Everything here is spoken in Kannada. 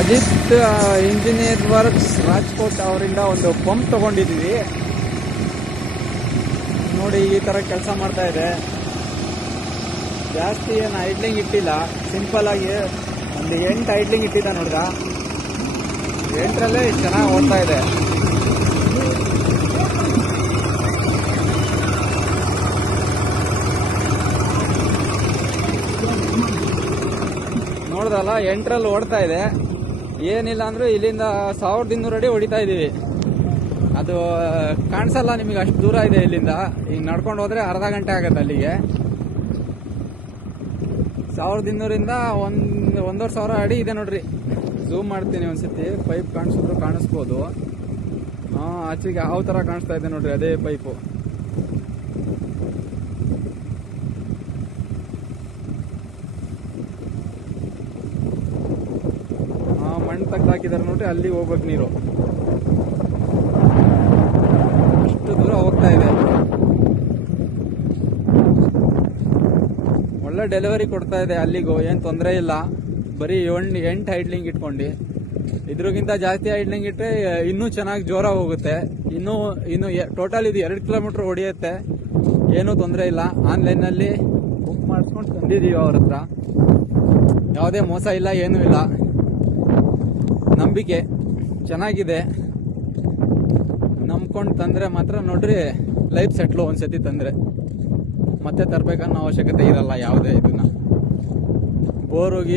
ಅಜಿತ್ ಇಂಜಿನಿಯರ್ ವರ್ಕ್ಸ್ ರಾಜ್ಕೋಟ್ ಅವರಿಂದ ಒಂದು ಪಂಪ್ ತಗೊಂಡಿದ್ದೀವಿ. ನೋಡಿ ಈ ತರ ಕೆಲಸ ಮಾಡ್ತಾ ಇದೆ. ಜಾಸ್ತಿ ಏನು ಐಡ್ಲಿಂಗ್ ಇಟ್ಟಿಲ್ಲ, ಸಿಂಪಲ್ ಆಗಿ ಒಂದು 8 ಐಡ್ಲಿಂಗ್ ಇಟ್ಟಿದ್ದ ನೋಡ್ದ. 8ರಲ್ಲೇ ಚೆನ್ನಾಗಿ ಓಡ್ತಾ ಇದೆ. ನೋಡ್ದಲ್ಲ, 8ರಲ್ಲಿ ಓಡ್ತಾ ಇದೆ. ಏನಿಲ್ಲ ಅಂದ್ರೆ ಇಲ್ಲಿಂದ 1200 ಅಡಿ ಹೊಡಿತಾ ಇದೀವಿ. ಅದು ಕಾಣಿಸಲ್ಲ ನಿಮಗೆ, ಅಷ್ಟು ದೂರ ಇದೆ ಇಲ್ಲಿಂದ. ಈಗ ನಡ್ಕೊಂಡು ಹೋದ್ರೆ ಅರ್ಧ ಗಂಟೆ ಆಗತ್ತೆ ಅಲ್ಲಿಗೆ. 1200ರಿಂದ 1,500 ಅಡಿ ಇದೆ ನೋಡ್ರಿ. ಝೂಮ್ ಮಾಡ್ತೀನಿ ಒಂದ್ಸತಿ, ಪೈಪ್ ಕಾಣಿಸಿದ್ರು ಕಾಣಿಸ್ಬೋದು. ಆಚೆಗೆ ಯಾವ ತರ ಕಾಣಿಸ್ತಾ ಇದೆ ನೋಡ್ರಿ, ಅದೇ ಪೈಪು. ಮಣ್ಣು ತೆಗ್ದಾಕಿದಾರೆ ನೋಡ್ರಿ, ಅಲ್ಲಿಗೆ ಹೋಗ್ಬೇಕು ನೀರು. ಅಷ್ಟು ದೂರ ಹೋಗ್ತಾ ಇದೆ. ಒಳ್ಳೆ ಡೆಲಿವರಿ ಕೊಡ್ತಾ ಇದೆ ಅಲ್ಲಿಗೂ, ಏನ್ ತೊಂದರೆ ಇಲ್ಲ. ಬರೀ 8 ಐಡ್ಲಿಂಗ್ ಇಟ್ಕೊಂಡು, ಇದ್ರಿಗಿಂತ ಜಾಸ್ತಿ ಐಡ್ಲಿಂಗ್ ಇಟ್ಟರೆ ಇನ್ನೂ ಚೆನ್ನಾಗಿ ಜೋರ ಹೋಗುತ್ತೆ. ಇನ್ನು ಟೋಟಲ್ ಇದು 2 ಕಿಲೋಮೀಟರ್ ಹೊಡಿಯುತ್ತೆ. ಏನೂ ತೊಂದರೆ ಇಲ್ಲ. ಆನ್ಲೈನಲ್ಲಿ ಬುಕ್ ಮಾಡಿಸ್ಕೊಂಡು ತಂದಿದ್ದೀವಿ ಅವ್ರ ಹತ್ರ. ಯಾವುದೇ ಮೋಸ ಇಲ್ಲ, ಏನೂ ಇಲ್ಲ. ನಂಬಿಕೆ ಚೆನ್ನಾಗಿದೆ. ನಂಬ್ಕೊಂಡು ತಂದ್ರೆ ಮಾತ್ರ ನೋಡ್ರಿ ಲೈಫ್ ಸೆಟ್ಲು. ಒಂದ್ಸತಿ ತಂದ್ರೆ ಮತ್ತೆ ತರ್ಬೇಕನ್ನೋ ಅವಶ್ಯಕತೆ ಇರಲ್ಲ ಯಾವುದೇ ಇದನ್ನ. ಬೋರ್ ಹೋಗಿ